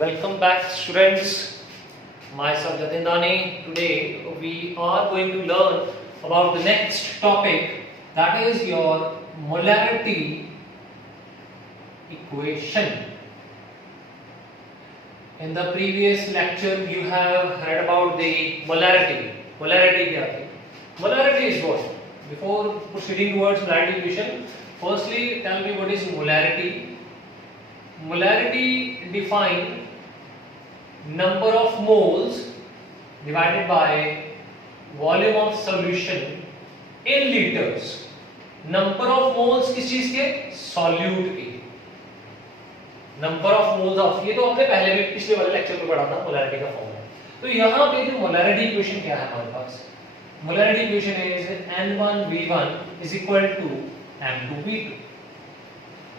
Welcome back, students. Myself Jatin Dani. Today we are going to learn about the next topic, that is your molarity equation. In the previous lecture you have heard about the molarity. Molarity क्या थी? Molarity is what? Before proceeding towards molarity equation, firstly tell me what is molarity. Molarity define number of moles divided by volume of solution in liters. Number of moles किस चीज के? Solute के. Number of moles of, ये तो हमने पहले भी पिछले वाले लेक्चर में पढ़ा था मोलैरिटी का फॉर्मूला. तो यहाँ पे जो मोलैरिटी इक्वेशन क्या है हमारे पास? Molarity equation is N1V1 is equal to M2V2.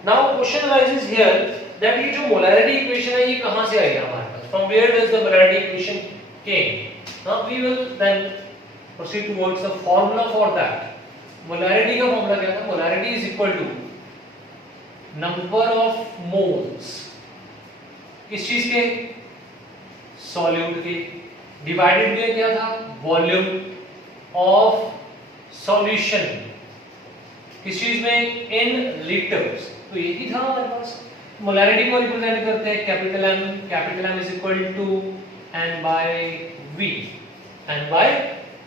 Now question arises here that ये जो मोलैरिटी इक्वेशन है ये कहाँ से आई हमारे पास? From where does the molarity equation came? Now we will then proceed towards the formula for that. Molarity का formula क्या था? Molarity is equal to number of moles किस चीज के? सॉल्यूट के, डिवाइडेड में क्या था? वॉल्यूम ऑफ सॉल्यूशन किस चीज में? इन लीटर्स. तो यही था हमारे पास. मोलैरिटी को रिप्रेजेंट करते हैं capital M is equal to N by V. N by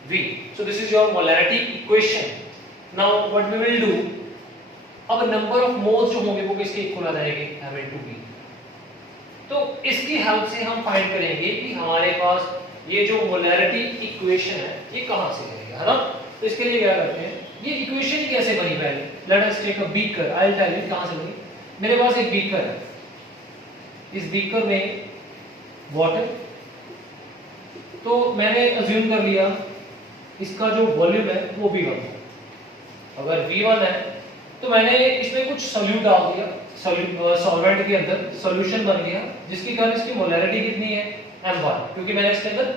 V. So this is your molarity equation. Now what we will do, अब नंबर ऑफ मोल्स जो होंगे वो किसके इक्वल आ जाएंगे? M into V. तो इसकी हेल्प से हम फाइंड करेंगे कि हमारे पास ये जो मोलैरिटी इक्वेशन है ये कहां से आएगा, है ना? तो इसके लिए क्या करते हैं, ये इक्वेशन कैसे बनी? पहले let us take a beaker. I will tell you कहां से बनी. मेरे पास एक बीकर है, इस बीकर में वाटर, तो मैंने अज्यूम कर लिया इसका जो वॉल्यूम है वो V1 है. अगर V1 है तो मैंने इसमें कुछ सॉल्यूट डाल दिया, सॉल्वेंट के अंदर सॉल्यूशन बन गया, जिसके कारण इसकी मोलैरिटी कितनी है? M1, क्योंकि मैंने इसके अंदर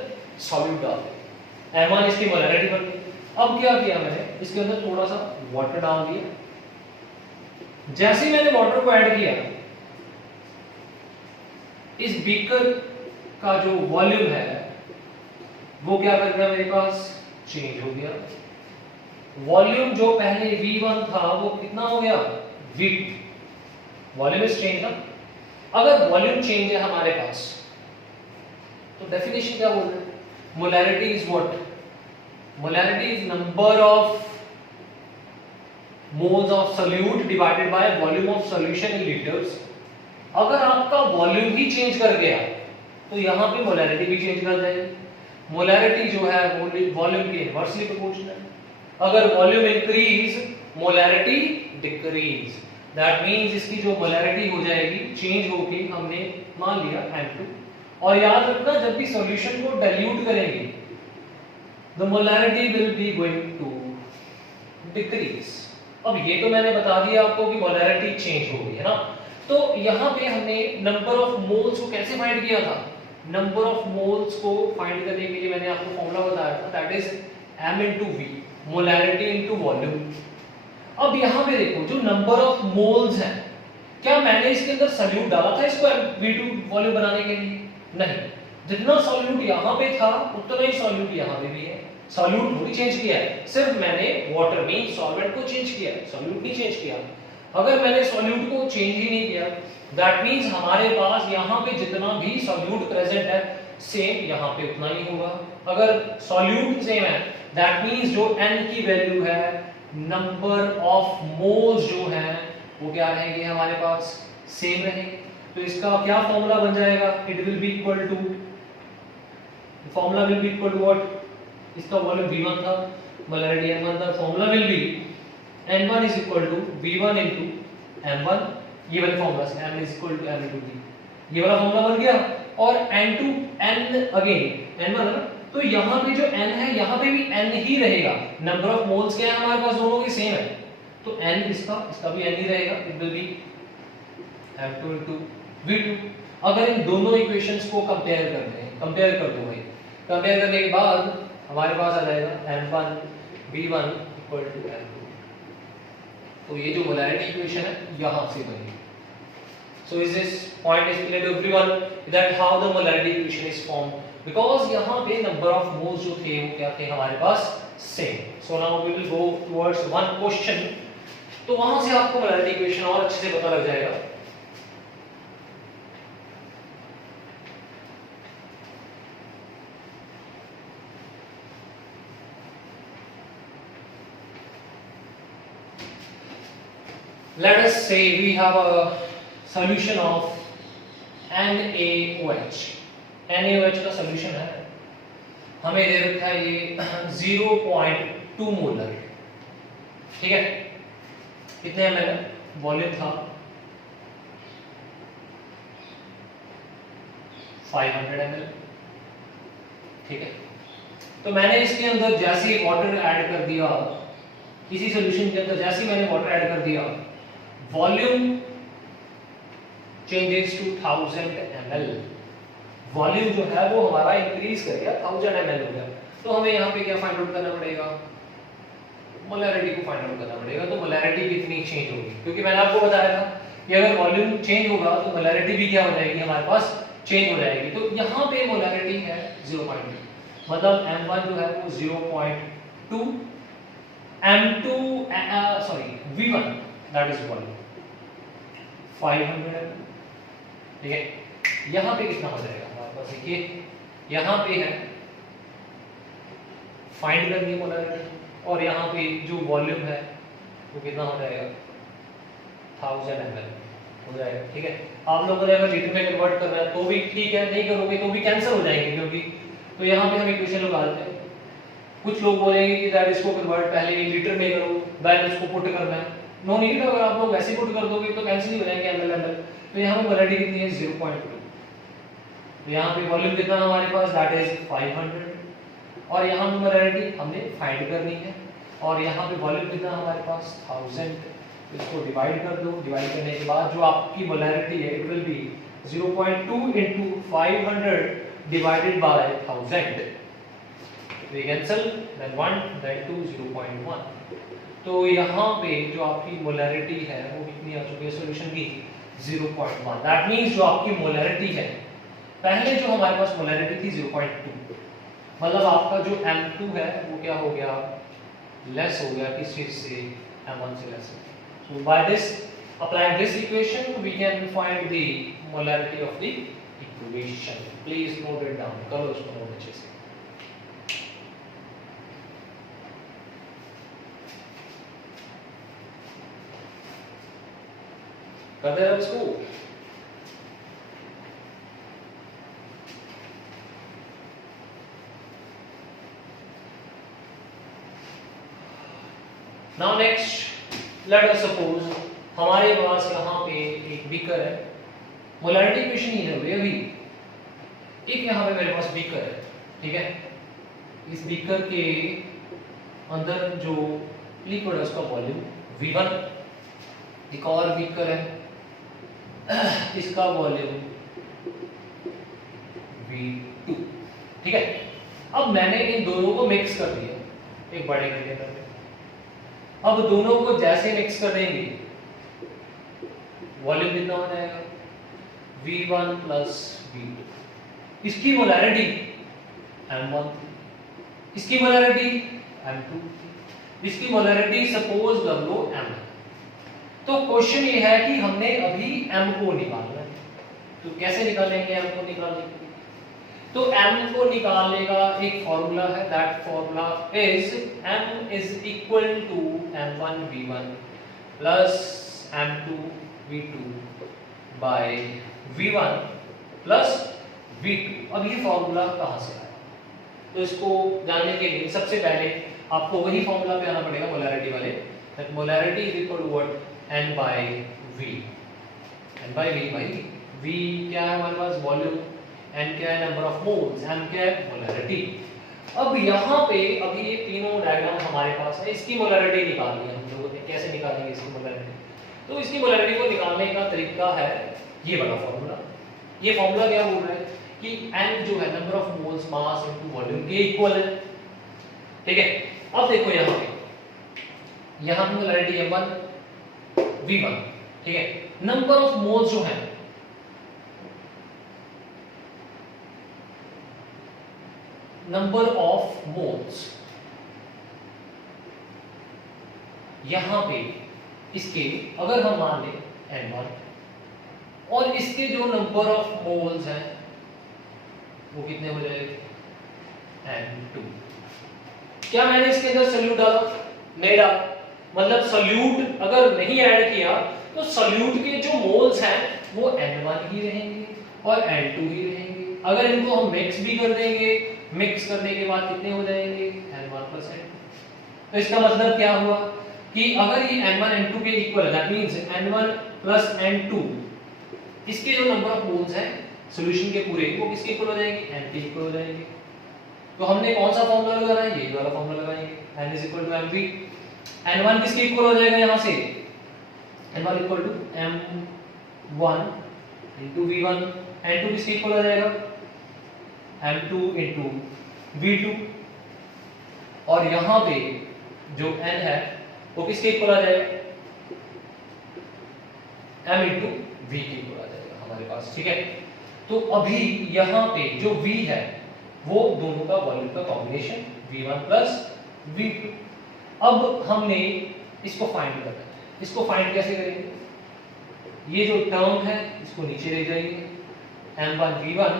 सॉल्यूट डाल दिया. M1 इसकी मोलैरिटी बन गई. अब क्या किया मैंने? इसके अंदर थोड़ा सा वाटर डाल दिया. जैसे ही मैंने वाटर को ऐड किया, इस बीकर का जो वॉल्यूम है वो क्या कर गया? मेरे पास चेंज हो गया. वॉल्यूम जो पहले V1 था वो कितना हो गया? V2. वॉल्यूम इज चेंज ना. अगर वॉल्यूम चेंज है हमारे पास तो डेफिनेशन क्या बोल रहे हैं? Molarity is what? Molarity is number of moles of solute divided by volume of solution in litres. अगर आपका वॉल्यूम ही चेंज कर गया तो यहां पे मोलैरिटी भी चेंज कर जाएगी. मोलैरिटी जो है वो वॉल्यूम के इनवर्सली प्रोपोर्शनल है. अगर volume increase, molarity decrease. That means इसकी जो मोलैरिटी हो जाएगी चेंज होके हमने मान लिया M2. और याद रखना, जब भी सॉल्यूशन को डाइल्यूट करेंगे the molarity will be going to decrease. अब ये तो मैंने बता दिया आपको कि मोलैरिटी चेंज हो गई है ना. तो यहाँ पे हमने नंबर ऑफ मोल्स को कैसे फाइंड किया था? नंबर ऑफ मोल्स को फाइंड करने के लिए मैंने आपको फॉर्मूला बताया था, that is M into V, molarity into volume. अब यहाँ पे देखो, जो नंबर ऑफ मोल्स हैं, क्या मैंने इसके अंदर सॉल्यूट डाला था इसको V2 वॉल्यूम बनाने के लिए? नहीं. जितना सॉल्यूट यहाँ पे था उतना ही सॉल्यूट यहाँ पे भी है. सॉल्यूट थोड़ी चेंज किया है, सिर्फ मैंने वाटर मीन सॉल्वेंट को चेंज किया है, सॉल्यूट नहीं चेंज किया. अगर मैंने सॉल्यूट को चेंज ही नहीं किया, दैट मींस हमारे पास यहाँ पे जितना भी सॉल्यूट प्रेजेंट है सेम यहाँ पे उतना ही होगा. अगर सॉल्यूट सेम है दैट मींस जो N की वैल्यू है, नंबर ऑफ मोल्स जो है वो क्या रहेंगे हमारे पास? सेम रहेंगे. तो इसका क्या फॉर्मूला बन जाएगा? It will be equal to, formula will be equal to what? इसका वॉल्यूम V1 था, मोलैरिटी M1 था. Formula will be N1 is equal to V1 into M1. ये वाला फॉर्मूला से M is equal to M into V. ये वाला formula बन गया. और N2 N अगेन N1 है ना, तो यहाँ पे जो N है यहाँ पे भी N ही रहेगा. नंबर ऑफ मोल्स क्या है हमारे पास? दोनों की सेम है, तो N इसका भी N ही रहेगा. It will B M2 into V2. अगर इन दोनों इक्वेशंस को कंपेयर करते हैं, कंपेयर कर दो भाई. कंपेयर करने के बाद हमारे पास आ जाएगा M1 V1 equal to M2. तो ये जो मोलैरिटी इक्वेशन है यहां से बनी. So is this point is clear to everyone that how the molarity equation is formed? Because यहाँ पे number of moles जो थे वो क्या थे हमारे पास same. So now we will go towards one question. तो वहां से आपको molarity equation और अच्छे से पता लग जाएगा. Let us say we have a solution of NaOH. NaOH का solution है, हमें दे रखा है ये 0.2 मोलर, ठीक है. कितने ml वॉल्यूम था 500 ml, ठीक है. तो मैंने इसके अंदर जैसे ही वाटर ऐड कर दिया, किसी सॉल्यूशन के अंदर जैसे ही मैंने वाटर ऐड कर दिया, volume changes to 1000 ml. Volume जो है वो हमारा इंक्रीज कर गया, 1000 ml हो गया. तो हमें यहाँ पे क्या फाइंड आउट करना पड़ेगा, मोलैरिटी को फाइंड आउट करना पड़ेगा. तो मोलैरिटी कितनी चेंज होगी, क्योंकि मैंने आपको बताया था कि अगर वॉल्यूम चेंज होगा तो मोलैरिटी भी क्या हो जाएगी हमारे पास चेंज हो जाएगी. तो यहाँ पे मोलैरिटी है 0.2, मतलब M1 जो है वो 0.2, M2 V1 that is volume 500 ml, ठीक है. यहाँ पे कितना हो जाएगा हमारे पास, देखिए यहाँ पे है फाइंड करनी है मोलैरिटी, और यहाँ पे जो वॉल्यूम है वो कितना हो जाएगा 1000 ml हो जाएगा, ठीक है. आप लोगों ने अगर लीटर में कन्वर्ट करना है तो भी ठीक है, नहीं करोगे तो भी कैंसिल हो जाएंगे, क्योंकि तो यहाँ पे हम इक्वेशन लगा देते हैं. कुछ लोग बोलेंगे कि दैट इसको कन्वर्ट पहले लीटर में करो, देन उसको पुट करना है. नो नीड, अगर आप लोग वैसे पुट कर दोगे तो कैंसिल ही हो जाएंगे ml. तो यहाँ पे मोलैरिटी कितनी है 0.2. तो यहाँ पे वॉल्यूम कितना हमारे पास दैट इज 500, और यहाँ पे मोलैरिटी हमने फाइंड करनी है, और यहाँ पे वॉल्यूम कितना हमारे पास 1000. इसको डिवाइड कर दो, डिवाइड करने के बाद जो आपकी मोलैरिटी है it will B 0.2 into 500 divided by 1000. We cancel, then 1, then 2, 0.1. तो यहाँ पे जो आपकी मोलैरिटी है वो कितनी आ चुकी है सॉल्यूशन की 0.1. दैट मींस जो आपकी मोलैरिटी है, पहले जो हमारे पास मोलैरिटी थी 0.2, मतलब आपका जो M2 है वो क्या हो गया, लेस हो गया, किस चीज से, M1 से less. So by this, applying this equation, we can find the molarity of the equation. Please note it down. करो इसको नोट अच्छे से. करते हैं इसको. Now next, let us suppose हमारे पास यहाँ पे एक बीकर है, मोलैरिटी इक्वेशन ही है अभी. एक यहाँ पे मेरे पास बीकर है, ठीक है. इस बीकर के अंदर जो लिक्विड है उसका वॉल्यूम V1. एक और बीकर है, इसका वॉल्यूम V2, ठीक है. अब मैंने इन दोनों को मिक्स कर दिया एक बड़े कंटेनर में. अब दोनों को जैसे मिक्स कर देंगे वॉल्यूम कितना हो जाएगा V1 plus V2. इसकी मोलैरिटी M1, इसकी मोलैरिटी M2, इसकी मोलैरिटी सपोज कर लो M. तो क्वेश्चन ये है कि हमने अभी M को निकालना है. तो कैसे निकालेंगे M को निकालने के लिए? तो M को निकालने का एक फॉर्मूला है, that formula is M is equal to M1 V1 plus M2 V2 by V1 plus V2. अब ये फॉर्मूला कहाँ से आया? तो इसको जानने के लिए सबसे पहले आपको वही फॉर्मूला पे आना पड़ेगा मोलैरिटी वाले. That molarity is equal to what, N by V. N by V भाई, V क्या है हमारे पास वॉल्यूम, N क्या है नंबर ऑफ मोल्स, M क्या है मोलैरिटी. अब यहाँ पे अभी ये तीनों डायग्राम हमारे पास है, इसकी मोलैरिटी निकालनी है हम लोगों ने. कैसे निकालेंगे इसकी मोलैरिटी? तो इसकी मोलैरिटी को निकालने का तरीका है ये वाला फॉर्मूला. ये फॉर्मूला क्या बोल रहा है कि N जो है number of moles mass into volume के इक्वल है, ठीक है. अब देखो यहाँ पे मोलैरिटी M1 V1, ठीक है. नंबर ऑफ मोल्स जो है नंबर ऑफ मोल्स, यहां पे इसके अगर हम मान लें n1 और इसके जो नंबर ऑफ मोल्स हैं वो कितने हो जाएंगे n2। क्या मैंने इसके अंदर सोल्यूट डाला? नहीं डाला। मतलब सोल्यूट अगर नहीं ऐड किया तो सोल्यूट के जो मोल्स हैं वो n1 ही रहेंगे और n2 ही रहेंगे। अगर इनको हम मिक्स भी कर देंगे, मिक्स करने के बाद कितने हो जाएंगे n1 + n2। तो इसका मतलब क्या हुआ कि अगर ये n1 n2 के इक्वल है, दैट मींस n1 + n2, इसके जो नंबर ऑफ मोल्स हैं सॉल्यूशन के पूरे वो किसके इक्वल हो जाएंगे? n के इक्वल हो जाएंगे। तो हमने कौन सा फॉर्मूला लगाना है? ये वाला फॉर्मूला लगाएंगे, n = mv। n1 किसके इक्वल हो जाएगा यहां से? n1 = m1 * v1, n2 किसके इक्वल हो जाएगा? m2 * v2। और यहां पे जो n है वो किसके इक्वल आ जाएगा? m * v के इक्वल आ जाएगा हमारे पास, ठीक है। तो अभी यहां पे जो v है वो दोनों का वॉल्यूम का कॉम्बिनेशन v1 + v2। अब हमने इसको फाइंड करना है। इसको फाइंड कैसे करेंगे? ये जो टर्म है इसको नीचे ले जाइए, m1 v1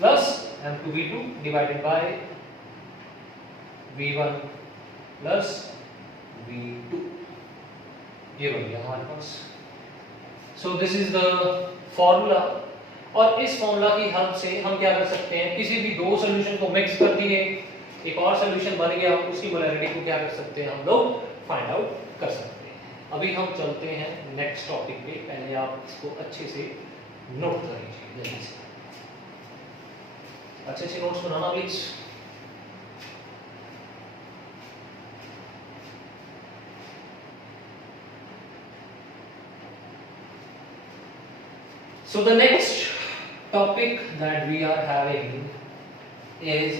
+ m2 v2 divided by v1 + v2। ये बन गया हमारे पास। So this is the formula. और इस फॉर्मूला की हेल्प से हम क्या कर सकते हैं? किसी भी दो सॉल्यूशन को मिक्स कर दिए, एक और सॉल्यूशन बन गया, उसकी मोलैरिटी को क्या कर सकते हैं हम लोग? फाइंड आउट कर सकते हैं। अभी हम चलते हैं नेक्स्ट टॉपिक पे। पहले आप इसको अच्छे से नोट कर लीजिए जल्दी से, अच्छे से notes banana please. So the next topic that we are having is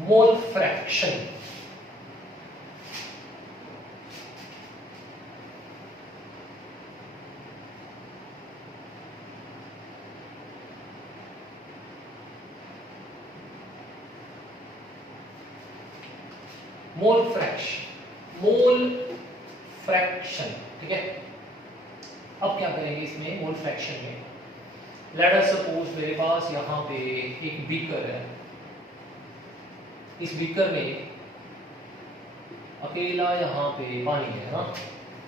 mole fraction. Mole fraction, mole fraction, ठीक है। अब क्या करेंगे इसमें मोल फ्रैक्शन में? लेट अस सपोज मेरे पास यहाँ पे एक बीकर है। इस बीकर में अकेला यहाँ पे पानी है ना,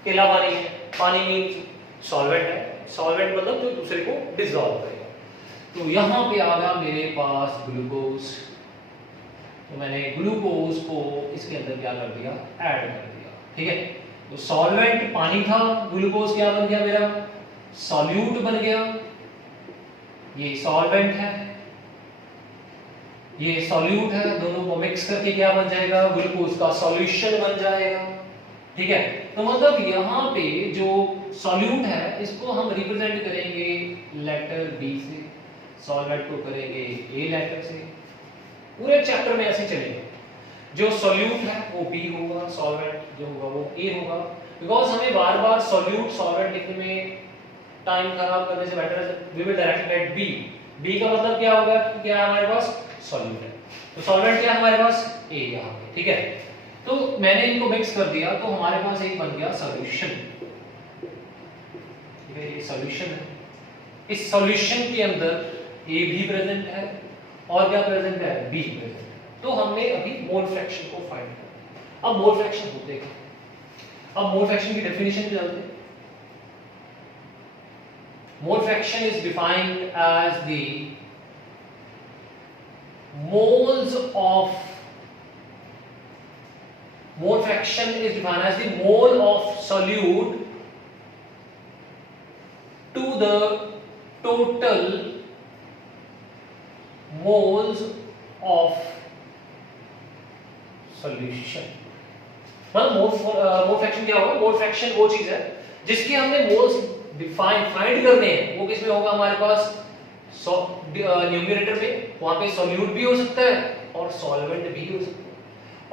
अकेला पानी है। पानी मीन्स सॉल्वेंट है, सॉल्वेंट मतलब जो दूसरे को डिसॉल्व करेगा। तो यहाँ पे आ गया मेरे पास ग्लूकोज। तो मैंने ग्लूकोज को इसके अंदर क्या कर दिया? ऐड कर दिया, ठीक है। तो सॉल्वेंट पानी था, ग्लूकोज क्या बन गया मेरा? सॉल्यूट बन गया। ये सॉल्वेंट है, ये सॉल्यूट है, दोनों को मिक्स करके क्या बन जाएगा? ग्लूकोज का सॉल्यूशन बन जाएगा, ठीक है। तो मतलब यहाँ पे जो सॉल्यूट है इसको हम रिप्रेजेंट करेंगे लेटर बी से, सॉल्वेंट को करेंगे ए लेटर से। पूरे चैप्टर में ऐसे चलेगा। जो सॉल्यूट है वो B होगा, सॉल्वेंट जो होगा वो A होगा। बिकॉज हमें बार बार सॉल्यूट सॉल्वेंट लिखने में टाइम खराब करने से बेटर है we will directly write B। B का मतलब क्या होगा? क्या है हमारे पास? सॉल्यूट है। तो सॉल्वेंट क्या है हमारे पास? A यहाँ पे, ठीक है। तो मैंने इनको मिक्स कर दिया तो हमारे पास एक बन गया सॉल्यूशन, ठीक है। ये सॉल्यूशन है। इस सॉल्यूशन के अंदर A भी प्रेजेंट है और क्या प्रेजेंट है? B प्रेजेंट है। तो हमने अभी मोल फ्रैक्शन को फाइंड किया। अब मोल फ्रैक्शन होते हैं, अब मोल फ्रैक्शन की डेफिनेशन पे चलते हैं। Mole fraction is defined as the moles of mole fraction is defined as the mole of solute to the total moles of solution। मतलब मोल फ्रैक्शन क्या होगा? मोल फ्रैक्शन वो चीज है जिसके हमने मोल्स फाइंड करने हैं। वो किसमें होगा हमारे पास? न्यूमरेटर में, वहां पे सॉल्यूट भी हो सकता है और सॉल्वेंट भी हो सकता है।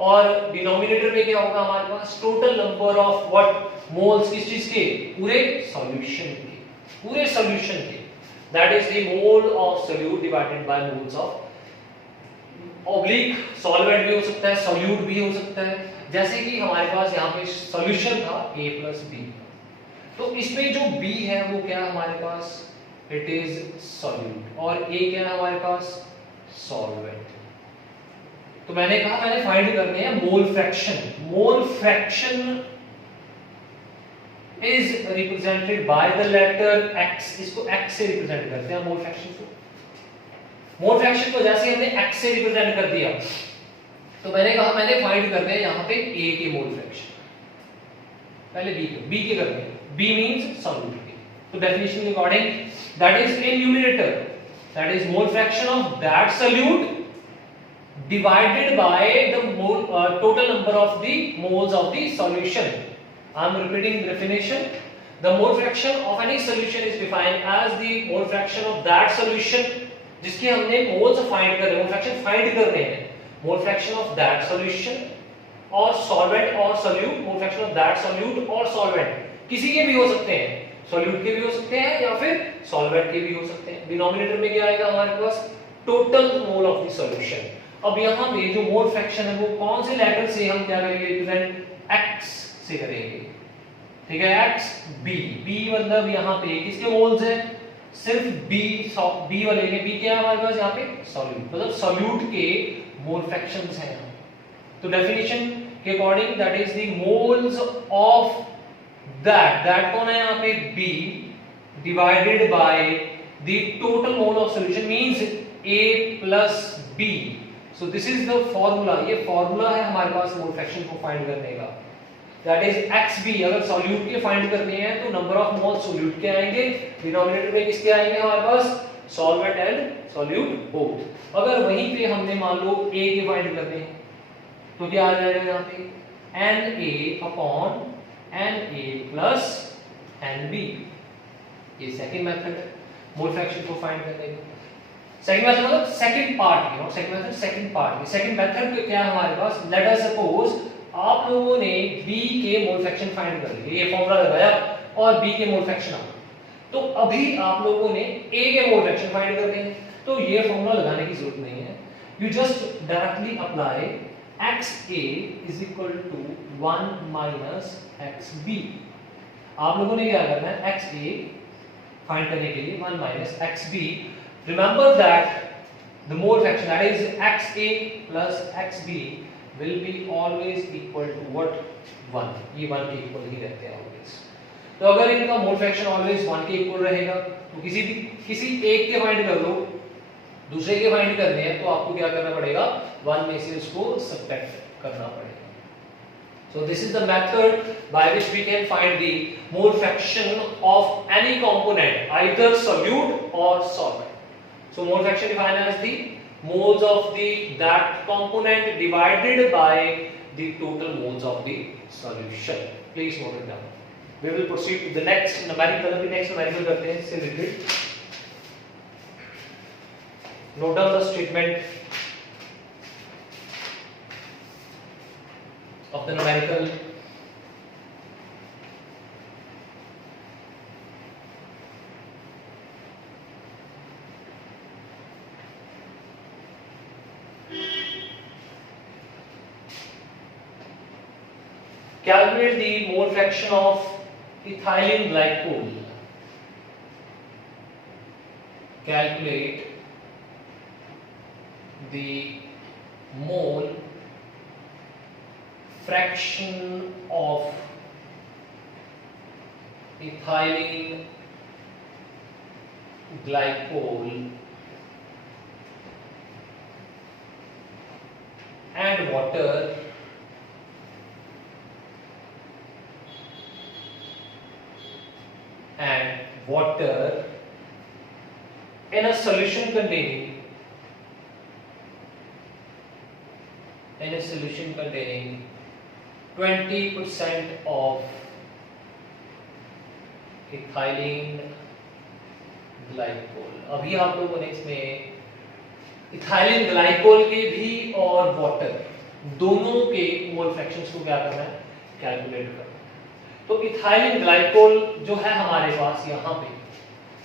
और डिनोमिनेटर में क्या होगा हमारे पास? Total number of what? Moles किस चीज के? पूरे सॉल्यूशन के, पूरे सॉल्यूशन के। That is the mole of solute divided by moles of oblique solvent भी हो सकता है, सोल्यूट भी हो सकता है। जैसे कि हमारे पास यहाँ पे सॉल्यूशन था A प्लस बी, तो इसमें जो B है वो क्या है हमारे पास, इट इज सोल्यूट, और A क्या है हमारे पास, सॉल्वेंट। तो मैंने कहा मैंने फाइंड करने हैं mole fraction. Mole fraction is represented by the letter x, इसको x से रिप्रेजेंट करते हैं मोल फ्रैक्शन को। मोल फ्रैक्शन को जैसे हमने x से रिप्रेजेंट कर दिया, तो मैंने कहा मैंने फाइंड करने हैं यहाँ पे A के मोल फ्रैक्शन, पहले B के करने हैं, B मींस सॉल्यूट के। तो डेफिनेशन के according that is in numerator, that is mole fraction of that solute divided by the total number of the moles of the solution. I am repeating the definition. The mole fraction of any solution is defined as the mole fraction of that solution जिसके हमने moles find करने, mole fraction find करने हैं, mole fraction of that solution और solvent और solute, mole fraction of that solute और solvent, किसी के भी हो सकते हैं, solute के भी हो सकते हैं या फिर solvent के भी हो सकते हैं। डिनोमिनेटर में क्या आएगा हमारे पास, total mole of the solution। अब यहाँ पे जो मोल फ्रैक्शन है वो कौन से लेटर से हम क्या करेंगे, रिप्रेजेंट x से करेंगे, ठीक है, x b मतलब यहाँ पे किसके मोल्स हैं, सिर्फ b वाले के, b क्या है हमारे पास यहाँ पे, सॉल्यूट, मतलब सॉल्यूट के मोल फ्रैक्शंस हैं। तो डेफिनेशन के according that is the moles of that कौन है यहाँ पे, b divided by the total mole of solution means a plus b। So this is the formula, ये फॉर्मूला है हमारे पास मोल फ्रैक्शन को फाइंड करने का, दैट इज xb। अगर सॉल्यूट के फाइंड करने हैं तो नंबर ऑफ मोल सॉल्यूट के आएंगे, डिनोमिनेटर में किसके आएंगे हमारे पास, सॉल्वेंट एंड सॉल्यूट बोथ। अगर वहीं पे हमने मान लो a के फाइंड करने हैं तो क्या आ जाएगा यहाँ पे, Na upon Na plus Nb। ये सेकंड मेथड है मोल फ्रैक्शन को फाइंड करने का। सेकंड मेथड मतलब सेकंड पार्ट की, सेकंड मेथड सेकंड पार्ट की। सेकंड मेथड क्या है हमारे पास, लेट अस सपोज आप लोगों ने B के मोल फ्रैक्शन फाइंड कर लिए, ये फॉर्मूला लगाया और B के मोल फ्रैक्शन आ गए, तो अभी आप लोगों ने A के मोल फ्रैक्शन फाइंड करने हैं, तो ये फॉर्मूला लगाने की जरूरत नहीं है, you just directly apply XA is equal to 1 minus XB। आप लोगों ने क्या करना है, XA फाइंड करने के लिए 1 minus XB। Remember that the mole fraction, that is XA plus XB will be always equal to what, 1। ये 1 के इक्वल ही रहते हैं always। तो अगर इनका मोल फ्रैक्शन always 1 के इक्वल रहेगा तो किसी एक के फाइंड कर लो, दूसरे के फाइंड करने हैं तो आपको क्या करना पड़ेगा, 1 में से उसको सब्ट्रैक्ट करना पड़ेगा। So this is the method by which we can find the mole fraction of any component, either solute or solvent। So mole fraction defined as the moles of that component divided by the total moles of the solution। Please note it down। We will proceed to the next numerical। अभी next numerical करते हैं इससे related। Note down the statement of the numerical। Calculate the mole fraction of ethylene glycol। Calculate the mole fraction of ethylene glycol and water in a solution containing 20% of ethylene glycol। अभी आप लोगों ने इसमें ethylene glycol के भी और water दोनों के मोल फ्रैक्शंस को क्या करना है, कैलकुलेट करना है। तो इथाइलिन ग्लाइकोल जो है हमारे पास यहाँ पे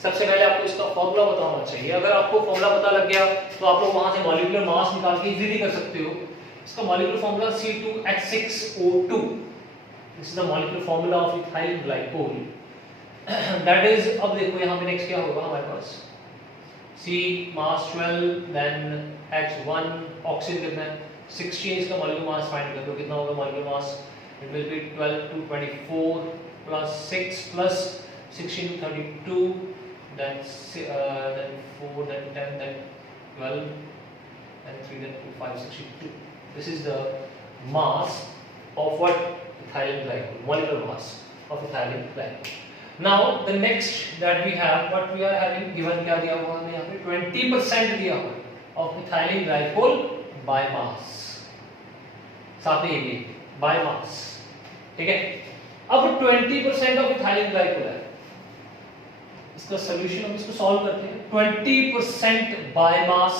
सबसे पहले आपको इसका फॉर्मूला पता होना चाहिए। अगर आपको फॉर्मूला पता लग गया तो आप लोग वहां से मॉलिक्यूलर मास निकाल के इजीली कर सकते हो। इसका molecular formula C2H6O2, this is the molecular formula of ethyl glycol. That is, अब देखो यहाँ पे नेक्स्ट क्या होगा हमारे पास, C मास 12 देन H1 ऑक्सीजन कितना है 16, इसका मॉलिक्यूलर मास फाइंड कर दो, कितना होगा molecular mass, it will B 12 to 24 plus 6 plus 16 to 32 then 4 then 10 then 12 then 3 then 2 5 62. This is the mass of what, ethylene glycol, molecular mass of ethylene glycol. Now the next that we have, what we are having given, क्या दिया हुआ हमें यहाँ पे 20% दिया हुआ of ethylene glycol by mass, साथ में ये by mass, ठीक है। अब 20% ऑफ इथाइलिन ग्लाइकोल है, इसका सॉल्यूशन हम इसको सॉल्व करते हैं। 20% बायोमास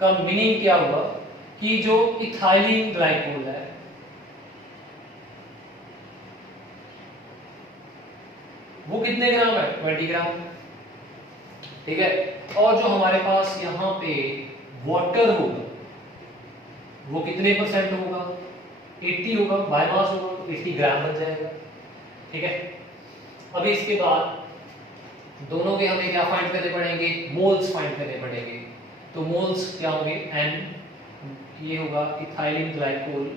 का मीनिंग क्या हुआ कि जो इथाइलिन ग्लाइकोल है वो कितने ग्राम है, 20 ग्राम, ठीक है। और जो हमारे पास यहाँ पे वाटर होगा वो कितने परसेंट होगा, 80 होगा, बायोमास होगा तो 80 ग्राम बन जाएगा, ठीक है। अभी इसके बाद दोनों के हमें क्या फाइंड करने पड़ेंगे, मोल्स फाइंड करने पड़ेंगे। तो मोल्स क्या होंगे, N, ये होगा ethylene glycol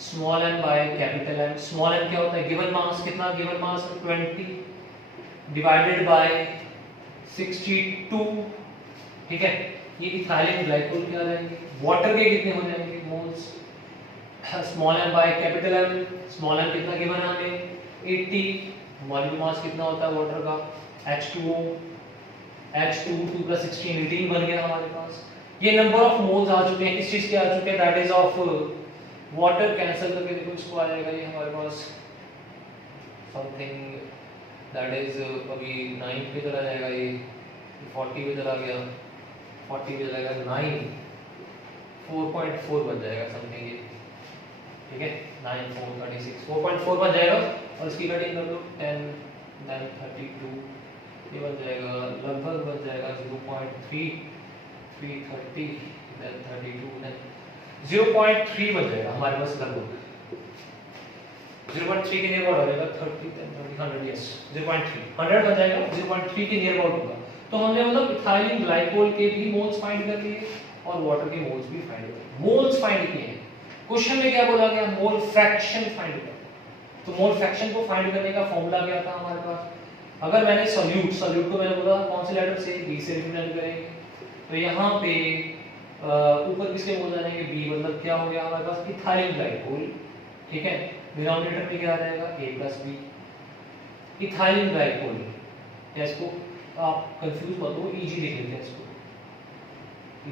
small n by capital N। Small n क्या होता है, गिवन मास, कितना गिवन मास 20 डिवाइडेड बाय 62, ठीक है। ये इथाइलिन ग्लाइकोल क्या आ जाएंगे, वाटर के कितने हो जाएंगे moles, small n by capital M, small n कितना गिवन है हमें 80, मॉलिक्यूलर मास कितना होता है वाटर का, H2O, H2 2 + 16 18 बन गया हमारे पास। ये नंबर ऑफ मोल्स आ चुके हैं, किस चीज के आ चुके हैं, that is of water. Cancel करके देखो इसको आ जाएगा ये हमारे पास समथिंग दैट इज अभी 9 पे चला जाएगा, ये 40 पे चला गया, 40 पे चला गया 9 4.4 बन जाएगा समथिंग ये, ठीक है। 9 4 36 4.4 बन जाएगा। और इसकी कटिंग कर लो 10 then 32, ये बन जाएगा लगभग बन जाएगा 0.3 330 then 32 then 0.3 बन जाएगा हमारे पास लगभग 0.3 के नियर अबाउट हो जाएगा 30 then 30 100 यस 0.3 100 बन जाएगा, 0.3 के नियर अबाउट होगा। तो हमने मतलब इथाइलिन ग्लाइकोल के भी मोल्स फाइंड कर लिए और वाटर के मोल्स भी फाइंड कर लिए। मोल्स फाइंड किए हैं, क्वेश्चन में क्या बोला गया, मोल फ्रैक्शन फाइंड करना। तो मोल फ्रैक्शन को फाइंड करने का फॉर्मूला क्या था हमारे पास, अगर मैंने सॉल्यूट को मैंने बोला कौन से लेटर से, बी से रिप्रेजेंट करेंगे। तो यहाँ पे ऊपर किसके मोल आ जाएंगे, बी, मतलब क्या हो गया हमारे पास इथाइलिन ग्लाइकोल, ठीक है। डिनोमिनेटर में क्या आ जाएगा a + b, इथाइलिन ग्लाइकोल। इसको आप कंफ्यूज मत हो, इजी लिख लेते हैं इसको,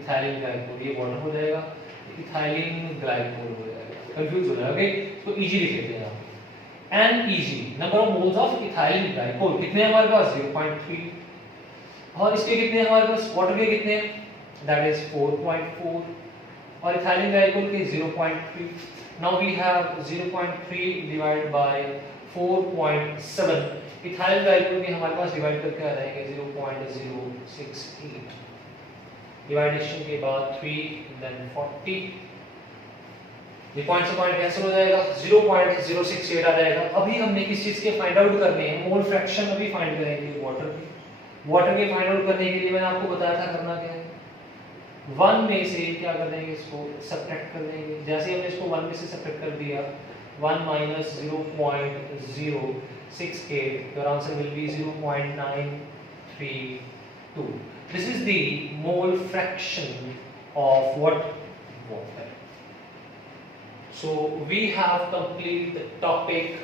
इथाइलिन ग्लाइकोल, ये वाटर हो जाएगा, इथाइलिन ग्लाइकोल हो जाएगा, कंफ्यूज हो जाएगा, तो इजी लिख लेते हैं यहाँ पे। NEG, number of moles of ethylene glycol, कितने हमारे पास 0.3, और इसके कितने हमारे पास, वाटर के कितने, दैट इज 4.4, और इथाइलिन ग्लाइकोल के 0.3। Now we have 0.3 divide by 4.7, ethylene glycol के हमारे पास डिवाइड करके आ जाएंगे 0.068, डिवाइडेशन के बाद 3 देन 40, ये पॉइंट से पॉइंट कैंसिल हो जाएगा, 0.068 आ जाएगा। अभी हमने किस चीज के फाइंड आउट करने हैं, मोल फ्रैक्शन अभी फाइंड करेंगे वाटर के। वाटर के फाइंड आउट करने के लिए मैंने आपको बताया था करना क्या है, 1 में से क्या कर देंगे, इसको सब्ट्रैक्ट कर देंगे। जैसे हमने इसको 1 में से सब्ट्रैक्ट कर दिया, 1 - 0.068, your answer will be 0.932. This is the mole fraction of what, water. So we have completed the topic,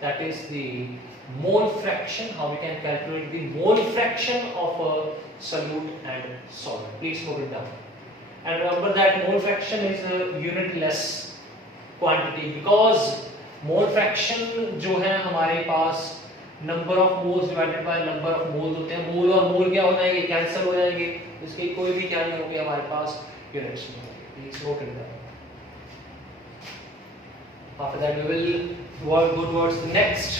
that is the mole fraction, how we can calculate the mole fraction of a solute and solvent. Please note it down. And remember that mole fraction is a unitless quantity, because mole fraction जो है हमारे पास number of moles divided by number of moles होते हैं। मोल और मोल क्या हो जाएंगे, cancel हो जाएंगे, इसके कोई भी क्या नहीं होंगे हमारे पास, यूनिट्स में होंगे। Please note it down. After that we will go towards the next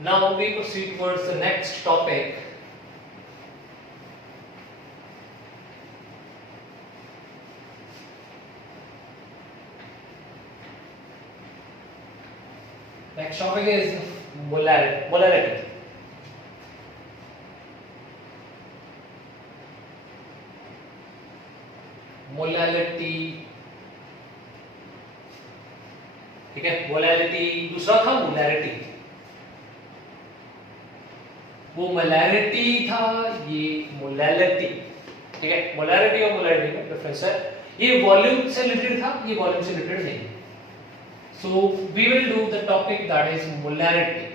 Now we proceed towards the next topic. Next topic is molarity. Molality, ठीक है, मोलैलिटी। दूसरा था मोलैरिटी, वो मोलैरिटी था, ये मोलैलिटी, ठीक है। मोलैरिटी और मोलैरिटी का डिफरेंस है। ये वॉल्यूम से रिलेटेड था, ये वॉल्यूम से रिलेटेड नहीं। So we will do the topic that is molarity.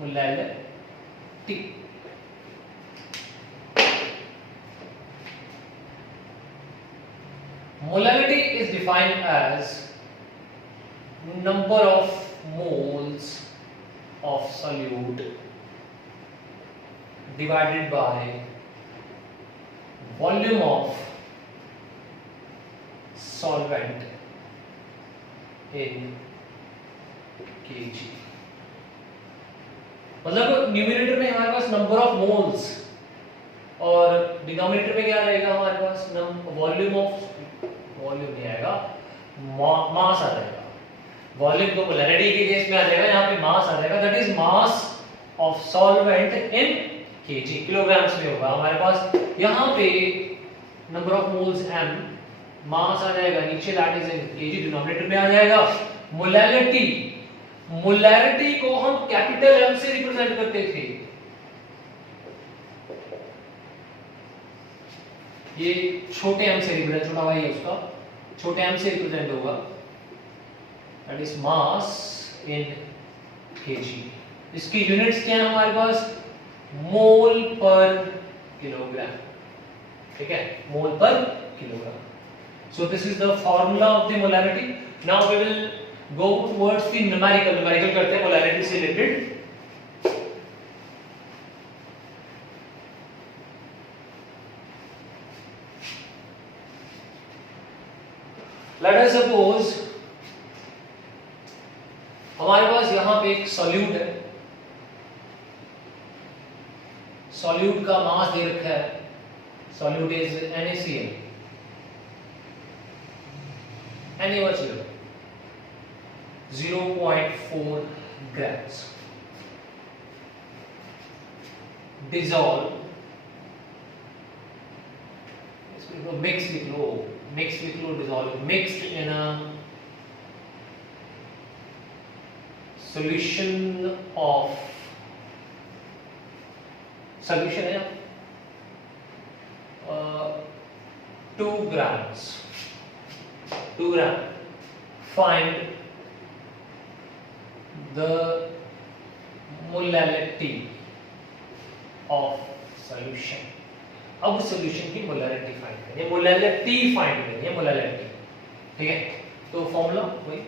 Molality, molarity is defined as number of moles of solute divided by volume of solvent in kg। मतलब numerator में हमारे पास number of moles और denominator में क्या रहेगा हमारे पास volume of, volume नहीं आएगा, मास आ जाएगा। वॉल्यूम तो मोलैरिटी के केस में आ जाएगा, यहाँ पे मास आ जाएगा, that is mass of solvent in KG, kilograms में होगा हमारे पास। यहाँ पे नंबर ऑफ मोल्स m, मास आ जाएगा नीचे, that is in KG, denominator में आ जाएगा। मोलैलिटी, मोलैरिटी को हम कैपिटल M से रिप्रेजेंट करते थे, ये छोटे m से रिप्रेजेंट, छोटा भाई है उसका, छोटे m से रिप्रेजेंट होगा, that is mass in KG. इसकी यूनिट्स क्या है हमारे पास, मोल पर किलोग्राम, ठीक है, mole per kilogram. So this is the formula of the molarity. Now we will go towards the numerical. Numerical करते हैं मोलैरिटी से रिलेटेड। Let us suppose हमारे पास यहां पे एक सॉल्यूट है, सॉल्यूट का मास दे रखा है, solute is NaCl, NaOH 0.4 grams, dissolve, इसको मिक्स लिख लो, mixed with low dissolve, mixed in a solution of, solution है 2 grams, 2 gram, find the molality of solution। अब सॉल्यूशन की मोलैरिटी फाइंड करें, मोलैरिटी फाइंड करें, मोलैरिटी, ठीक है। तो फॉर्मूला वही,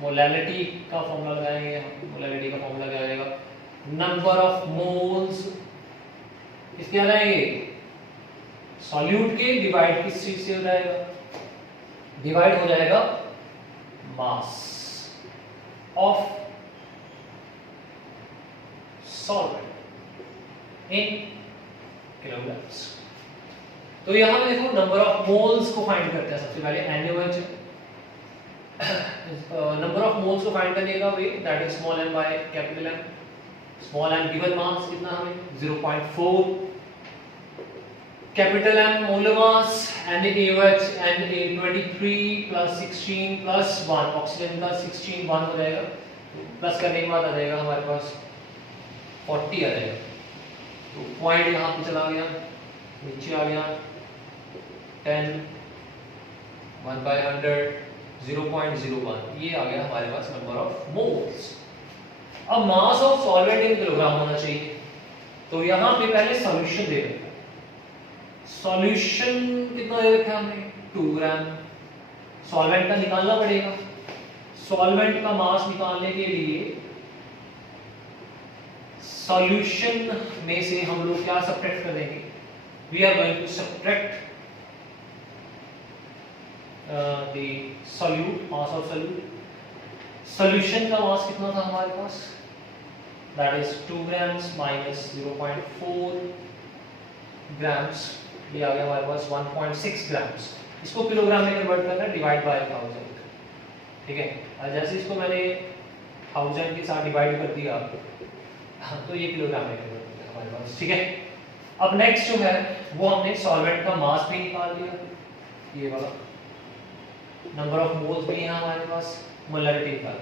मोलैरिटी का फॉर्मूला लगाएंगे, मोलैरिटी का फॉर्मूला क्या आएगा, नंबर ऑफ मोल्स, इसके क्या लाएंगे, सॉल्यूट के डिवाइड किस चीज से हो जाएगा, डिवाइड हो जाएगा mass of solvent in kilograms. तो यहां पे देखो नंबर ऑफ मोल्स को फाइंड करते हैं। सबसे पहले NaOH, नंबर ऑफ मोल्स को फाइंड करने का way, that is small m by capital M। Small m given mass कितना हमें 0.4, capital M molar mass, NaOH Na23 plus 16 plus 1, oxygen का 16 1 हो जाएगा, प्लस करने के बाद आ जाएगा हमारे पास 40 आ जाएगा। तो पॉइंट यहां पे चला गया, नीचे आ गया 10, 1/100, 0.01, ये आ गया हमारे पास नंबर ऑफ मोल्स। अब mass of solvent in kilogram होना चाहिए, तो यहां पे पहले सॉल्यूशन दे रखा है, सॉल्यूशन कितना दे रखा है हमने 2 ग्राम। सॉल्वेंट का निकालना पड़ेगा, सॉल्वेंट का मास निकालने के लिए सॉल्यूशन में से हम लोग क्या सब्ट्रैक्ट करेंगे, we are going to subtract the solute, mass of solute. Solution का मास कितना था हमारे पास that is 2 grams minus 0.4 grams, ये आ गया हमारे पास 1.6 ग्राम्स। इसको किलोग्राम में कन्वर्ट करना है, डिवाइड बाय 1000, ठीक है। और जैसे इसको मैंने 1000 के साथ डिवाइड कर दिया, हाँ, तो ये किलोग्राम में कन्वर्ट हो गया हमारे पास, ठीक है। अब नेक्स्ट जो है वो हमने सॉल्वेंट का मास भी निकाल दिया, ये वाला नंबर ऑफ मोल्स भी है हमारे पास, मोलैरिटी निकाल,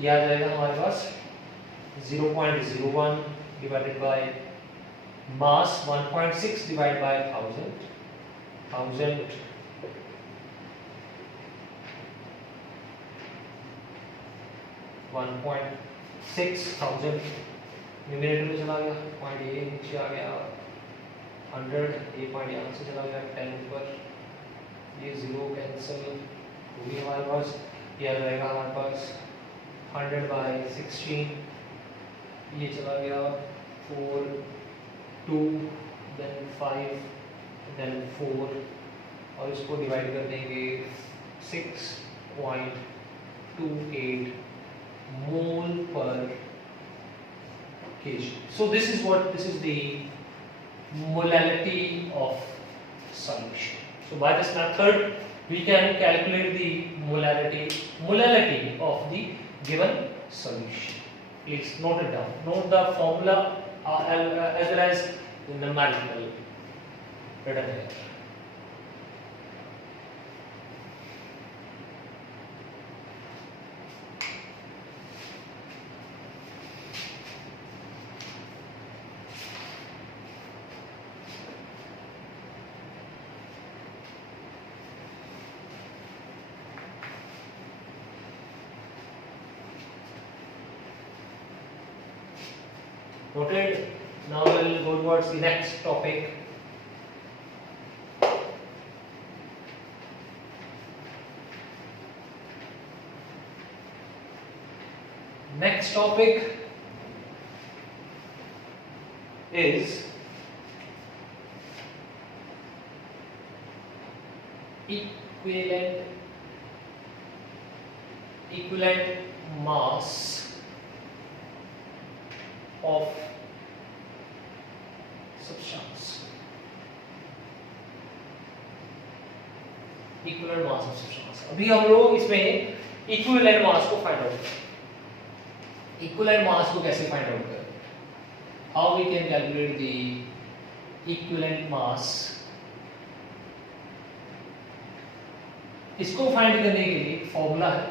ये आ जाएगा हमारे पास 0.01 divided by mass 1.6 divide by 1000 1.6000 numerator में चला गया, पॉइंट ये नीचे आ गया, 100 ये पॉइंट यहाँ से चला गया 10 पर, ये 0 कैंसिल हो गई हमारे पास, ये आ जाएगा हमारे पास 100 बाय 16, ये चला गया 4 2 देन 5 देन 4, और इसको डिवाइड कर देंगे 6.28 मोल पर kg. So this is the molality of solution. So by this method we can calculate the molality of the given solution. Please note it down. Note the formula as well as the numerical written here. Noted. Now we'll go towards the next topic. Next topic is equivalent mass of substance. Equivalent mass of substance. अभी हम लोग इसमें equivalent mass को find out करें। Equivalent mass को कैसे find out करें? How we can calculate the equivalent mass? इसको फाइंड करने के लिए फॉर्मूला है,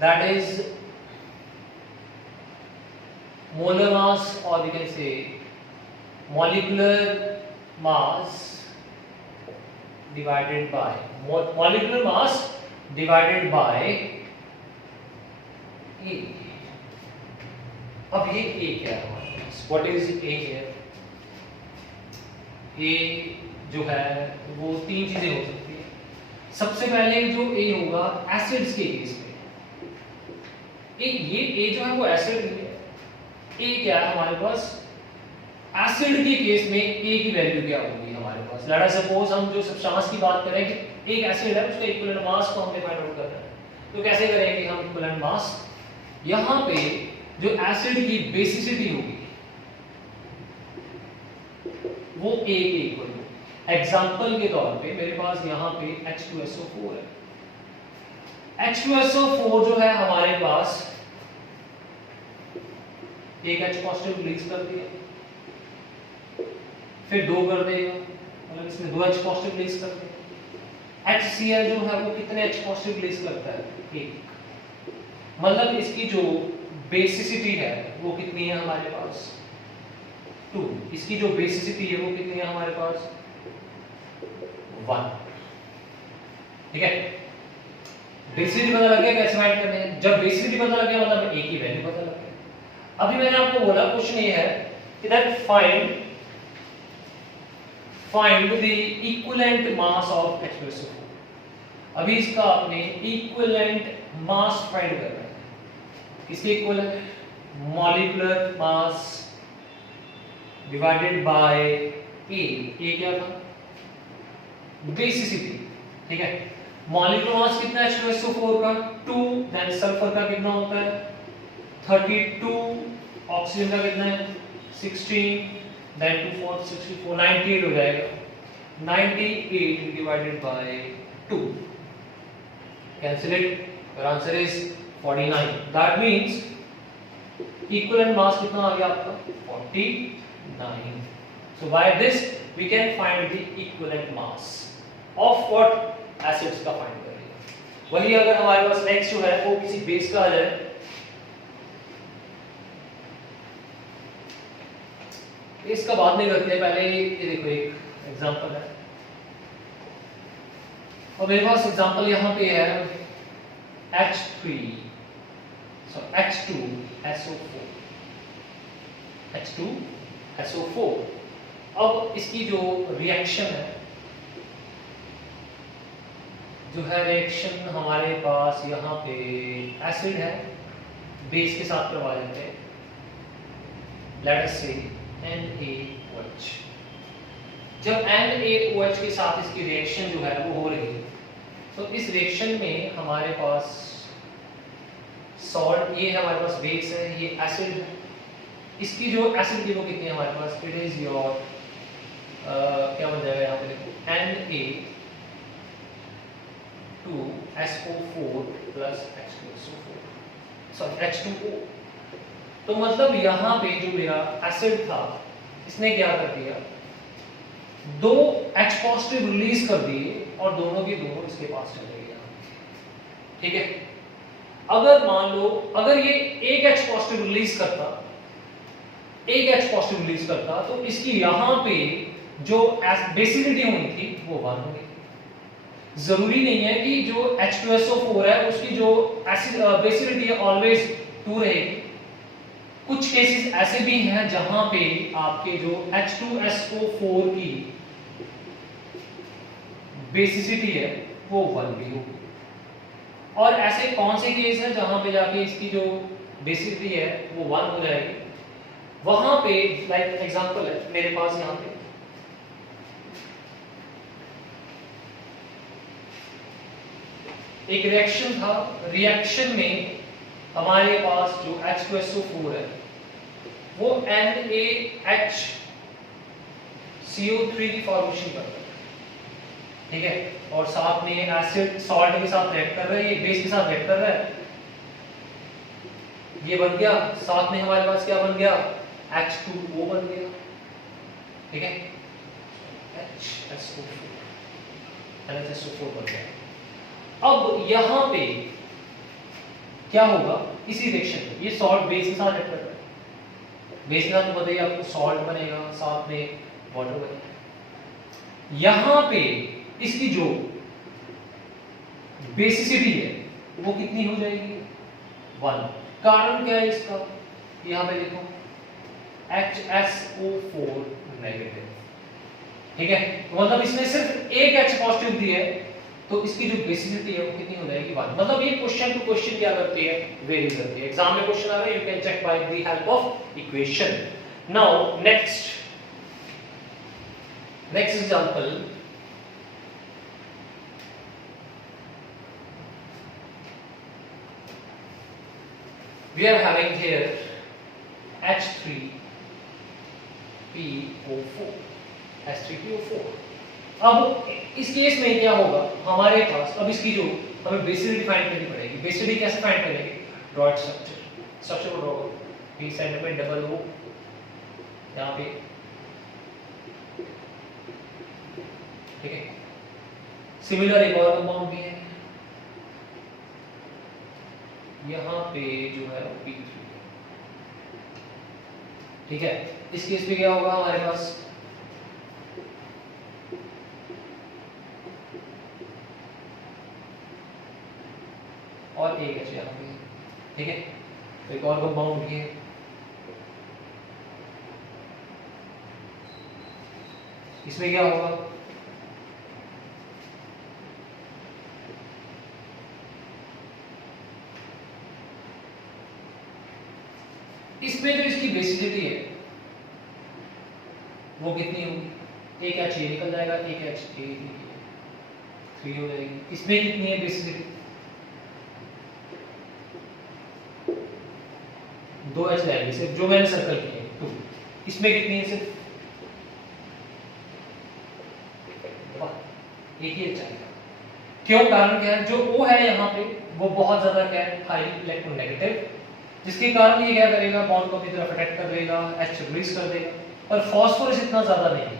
that is molar mass, or we can say molecular mass divided by molecular mass divided by A. अब ये A क्या है हमारे पास? What is A here? A जो है वो तीन चीजें हो सकती है। सबसे पहले जो A होगा एसिड्स के केस में, ये A जो है वो एसिड है। A क्या है हमारे पास? एसिड के केस में A की वैल्यू क्या होगी हमारे पास? लेट अस सपोज हम जो सब्सटेंस की बात करें कि एक एसिड है, उसका इक्विवेलेंट मास को हमने फाइंड आउट करना है, तो कैसे करेंगे हम इक्विवेलेंट मास? यहाँ पे जो एसिड की बेसिसिटी होगी वो A के इक्वल होगी। एग्जांपल के तौर पे मेरे पास यहाँ पे H2SO4 है। H2SO4 जो है हमारे पास एक H पॉजिटिव रिलीज कर दिया, फिर 2 कर देगा, मतलब इसमें 2 H पॉजिटिव रिलीज कर देगा। HCl जो है वो कितने H पॉजिटिव रिलीज करता है? 1। मतलब इसकी जो बेसिसिटी है वो कितनी है हमारे पास? 2। इसकी जो बेसिसिटी है वो कितनी है हमारे पास? 1। ठीक है, बेसिसिटी पता लग गया कैसे फाइंड करने हैं? जब बेसिसिटी पता लग गया मतलब A की वैल्यू पता लग गया। अभी मैंने आपको बोला कुछ नहीं है कि that find the equivalent mass of H2SO4। अभी इसका आपने इक्विवेलेंट मास फाइंड करना है। किसके equivalent? Molecular mass divided bye A। A क्या था? बेसिसिटी। ठीक है, मॉलिक्यूलर मास कितना है H2SO4 का 2, देन सल्फर का कितना होता है 32, ऑक्सीजन का कितना है 16, देन 2 4 64 98 हो जाएगा 98 divided by 2 cancel it, your answer is 49. That means equivalent mass कितना आ गया आपका 49. So by this we can find the equivalent mass of what acids का find करेंगे. वही अगर हमारे पास next जो है वो किसी बेस का आ जाए, इसका बाद में करते हैं, पहले ये देखो एक एग्जांपल है और मेरे पास एग्जांपल यहाँ पे है H3 so H2SO4 H2SO4. अब इसकी जो रिएक्शन है, जो है रिएक्शन हमारे पास यहाँ पे एसिड है बेस के साथ करवा देते हैं, लेट अस से NaOH. जब NaOH के साथ इसकी रिएक्शन जो है वो हो रही है, तो इस रिएक्शन में हमारे पास सॉल्ट, ये है हमारे पास बेस है, ये एसिड है, इसकी जो एसिड की वो कितनी है हमारे पास, इट इज योर क्या बन जाएगा यहाँ पे देखो Na2SO4 plus H2SO4 sorry H2O. तो मतलब यहाँ पे जो मेरा एसिड था इसने क्या कर दिया, दो H पॉजिटिव रिलीज कर दिए और दोनों की दोनों इसके पास चले गए. ठीक है, अगर मान लो अगर ये एक H पॉजिटिव रिलीज करता, एक H पॉजिटिव रिलीज करता तो इसकी यहाँ पे जो बेसिसिटी होनी थी वो 1 हो गई. जरूरी नहीं है कि जो H2SO4 है उसकी जो एसिड बेसिसिटी है ऑलवेज 2 रहेगी. कुछ केसेस ऐसे भी हैं जहां पे आपके जो H2SO4 की बेसिसिटी है वो 1 भी होगी. और ऐसे कौन से केस हैं जहां पे जाके इसकी जो बेसिसिटी है वो 1 हो जाएगी, वहां पे लाइक एग्जांपल है मेरे पास यहाँ पे एक रिएक्शन था, रिएक्शन में हमारे पास जो H2SO4 है वो NaHCO3 की फॉर्मेशन करता है. ठीक है, और साथ में एसिड सॉल्ट के साथ रिएक्ट कर रहा है, ये बेस के साथ रिएक्ट कर रहा है, ये बन गया. साथ में हमारे पास क्या बन गया, H2O बन गया. ठीक है, NaHSO4 बन गया. अब यहाँ पे क्या होगा, इसी रिएक्शन में ये सॉल्ट बेस के साथ रिएक्ट कर रहा है, बेस के साथ तो बताइए आपको सॉल्ट बनेगा, साथ में वाटर बनेगा. यहाँ पे इसकी जो बेसिसिटी है वो कितनी हो जाएगी 1. कारण क्या है इसका, यहाँ पे देखो HSO4 नेगेटिव. ठीक है, तो मतलब इसने सिर्फ एक H पॉजिटिव दी है तो इसकी जो बेसिसिटी है वो कितनी हो जाएगी 1. मतलब ये क्वेश्चन टू क्वेश्चन क्या करती है, वेरी करती है. एग्जाम में क्वेश्चन आ रहा है, you can check by the help of equation. Now next example, we are having here H3PO4 H3PO4. अब इस केस में क्या होगा हमारे पास, अब इसकी जो हमें बेसिसिटी फाइंड करनी पड़ेगी. बेसिसिटी कैसे फाइंड करेंगे, ड्रॉ स्ट्रक्चर को ड्रॉ करो. बी सेंटर में डबल O यहाँ पे. ठीक है, सिमिलर एक और कंपाउंड भी है यहाँ पे जो है P3. ठीक है, इस केस में क्या होगा हमारे पास, और एक H यहाँ पे. ठीक है, तो एक और कंपाउंड भी है, इसमें क्या होगा, इसमें जो इसकी बेसिसिटी है वो कितनी होगी, एक H ये निकल जाएगा, एक H ये. 3 हो जाएगी। इसमें कितनी है बेसिसिटी? 2H रहेगी सिर्फ, जो मैंने सर्कल की है 2। इसमें कितनी है सिर्फ? एक ही चाहिए। क्यों? कारण क्या है? जो O है यहाँ पे वो बहुत ज्यादा क्या है, हाई इलेक्ट्रोनेगेटिव, जिसके कारण ये क्या करेगा, बॉन्ड को अपनी तरफ अटैक कर देगा, H रिलीज कर देगा। पर फास्फोरस इतना ज्यादा नहीं है,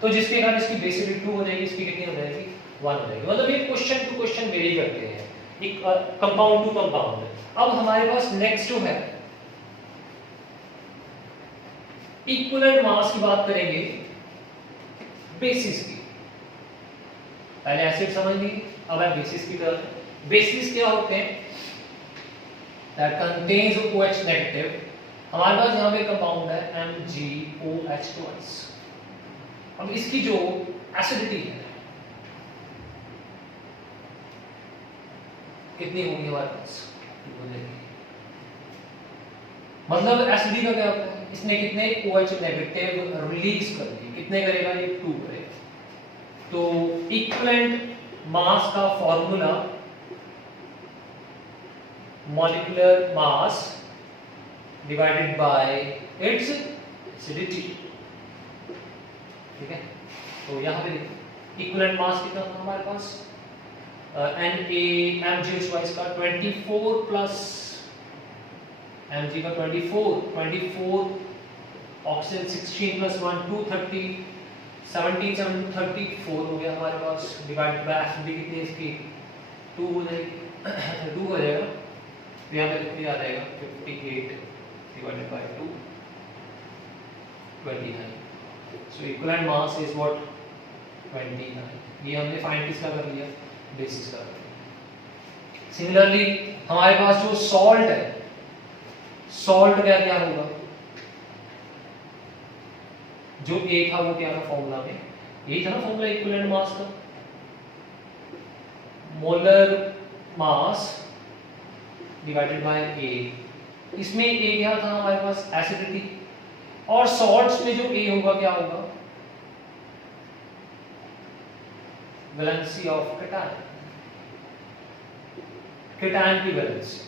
तो जिसके कारण इसकी बेसिसिटी 2 हो जाएगी, इसकी कितनी हो जाएगी? 1 हो जाएगी। मतलब ये क्वेश्चन टू क्वेश्चन वेरी करते हैं, एक कंपाउंड टू कंपाउंड। अब हमारे पास नेक्स्ट जो है इक्विवेलेंट मास की बात करेंगे बेसिस की। पहले एसिड समझ ली, अब है बेसिस की तरफ। बेसिस क्या होते हैं? That contains OH negative. हमारे पास यहाँ पे कंपाउंड है MgOH2। अब इसकी जो एसिडिटी है कितनी होगी हमारे पास? मतलब एसिडिटी का क्या होता है? इसने कितने OH नेगेटिव रिलीज कर दिए, कितने करेगा ये? 2 करेगा। तो इक्विवेलेंट मास का formula molecular mass divided bye it's acidity. ठीक है, तो यहाँ पे इक्विवेलेंट मास कितना था हमारे पास? MgOH का 24 प्लस Mg का 24 ऑक्सीजन 16 प्लस 1 230 17 7 34 हो गया हमारे पास, डिवाइड बाय एसिडिटी कितनी है इसकी? 2 हो जाएगी। 2 हो जाएगा, तो यहाँ पे कितनी आ जाएगा? 58 divided by 2 29। So equivalent mass is what? 29। ये हमने फाइंड किसका कर लिया? बेसिस का। सिमिलरली हमारे पास जो सॉल्ट है, सॉल्ट का क्या होगा? जो A था वो क्या था फॉर्मूला में? यही था ना फॉर्मूला इक्विवेलेंट मास का, molar mass divided bye A। इसमें A क्या था हमारे पास? एसिडिटी। और सॉल्ट्स में जो A होगा क्या होगा? वैलेंसी ऑफ कैटायन, कैटायन की valency.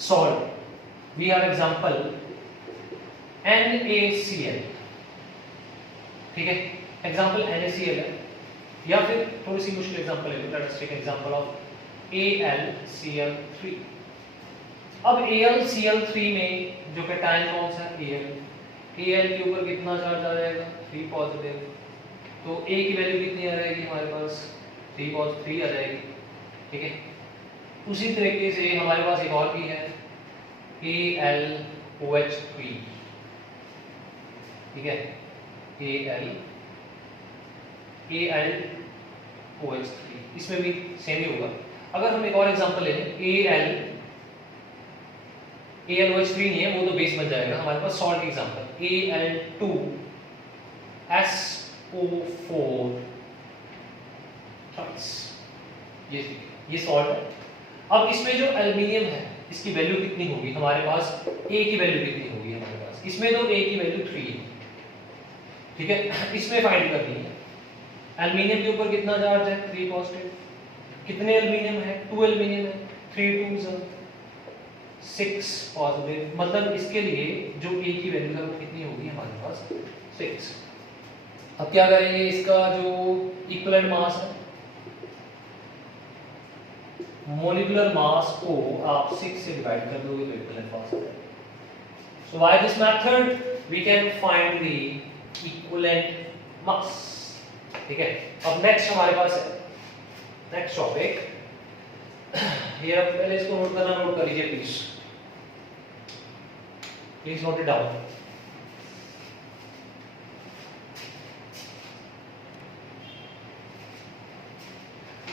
Salt we have example NaCl। ठीक है, एग्जांपल NaCl है, या फिर थोड़ी सी मुश्किल एग्जांपल ले लो, let us take example of AlCl3। अब AlCl3 में जो कैटायन कौन सा है? Al के ऊपर कितना चार्ज आ जाएगा? 3 पॉजिटिव। तो A की वैल्यू कितनी आ जाएगी हमारे पास? 3 आ जाएगी। ठीक है, उसी तरीके से हमारे पास एक और भी है AlOH3। ठीक है, AlOH3, इसमें भी सेम ही होगा। अगर हम एक और एग्जांपल ले लें, AlOH3 नहीं है, वो तो बेस बन जाएगा हमारे पास। सॉल्ट एग्जांपल Al2SO4 थ्राइस, ये सॉल्ट है। अब इसमें जो एल्युमिनियम है इसकी वैल्यू कितनी होगी हमारे पास? A की वैल्यू कितनी होगी हमारे पास? इसमें तो A की वैल्यू 3 है। ठीक है, इसमें फाइंड करनी है एल्युमिनियम के ऊपर कितना चार्ज है? 3 पॉजिटिव। कितने एल्युमिनियम है? 2 एल्युमिनियम है, 3 2s 6 पॉजिटिव। मतलब इसके लिए जो A की वैल्यू है वो कितनी होगी हमारे पास? 6। अब क्या करेंगे? इसका जो इक्विवेलेंट मास है, मोलिकुलर मास को आप 6 से डिवाइड कर दोगे तो इक्विवेलेंट मास आ जाएगा। So by this method we can find the equivalent mass. ठीक है, अब नेक्स्ट हमारे पास है नेक्स्ट टॉपिक। ये अब पहले इसको नोट करना, नोट कर लीजिए please, please note it down.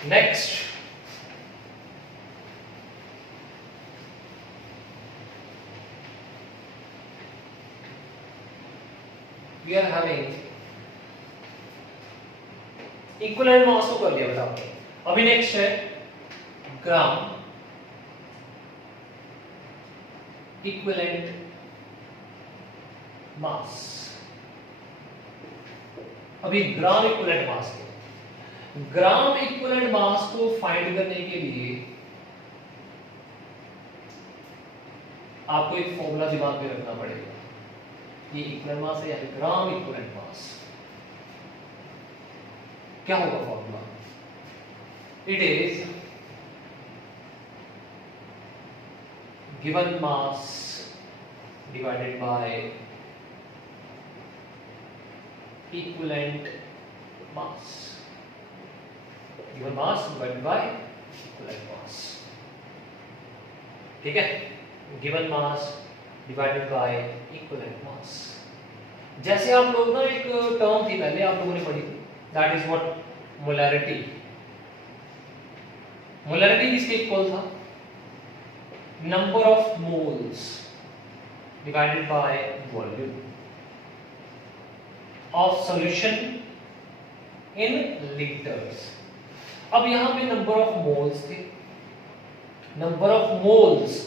Next we are having equivalent mass को कर लिया बेटा आपने। अभी नेक्स्ट है ग्राम इक्विवेलेंट मास। अभी gram equivalent mass gram equivalent mass को फाइंड करने के लिए आपको एक फॉर्मूला दिमाग में रखना पड़ेगा। ये इक्विवेलेंट मास है यानी ग्राम इक्विवेलेंट मास। क्या होगा formula? It is given mass divided by equivalent mass. Given mass divided by equivalent mass. ठीक है, given mass divided by equivalent mass. जैसे आप लोग ना, एक टर्म थी पहले आप लोगों ने पढ़ी थी, that is what? Molarity. Molarity किसके इक्वल था? Number of moles divided by volume of solution in litres. अब यहां पे नंबर ऑफ मोल्स थे, नंबर ऑफ मोल्स